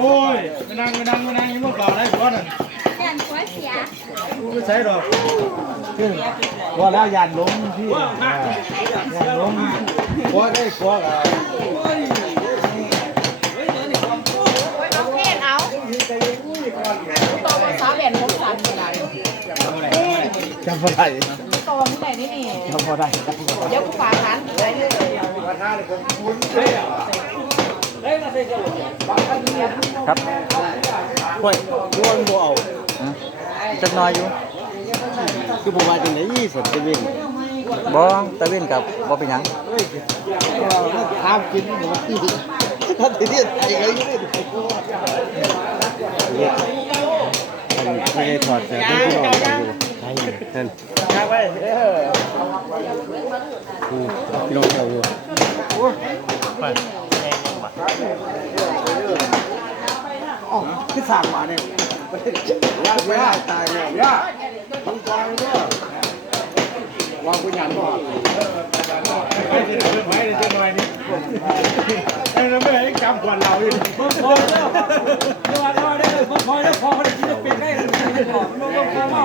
โอ้ยไม่นั่งยังไม่ก่อนได้หัวนั่นกูไม่ใช่หรอกว่าแล้วยันล้มพี่ยันล้มกลัวได้กลัวกับจำพอได้ตองไหนนี่จำพอได้เดี๋ยวกูฝากร้านครับโอ้ยนวลบัวเอาจักน้อยอยู่คือบัวจังไหนฝนตะวินบ่ตะวินกับบ่เป็นหยังข้ามกินหมดที่ถ้าที่นี่ไอ้ไอ้นี่ไม่ได้ถอดแต่ที่นอนอยู่ใช่นั่นข้าไปพี่น้องเอาอยู่ไปอ๋อคือสั่งมาเนี่ยย่าไม่ได้ตายเนี่ยย่าต้องฟังด้วยวางกุญแจก่อนไม่ได้เจอหน่อยนี่ไอ้เราไม่ได้จำควันเราอยู่พอแล้วพอได้พอได้กินเป็นได้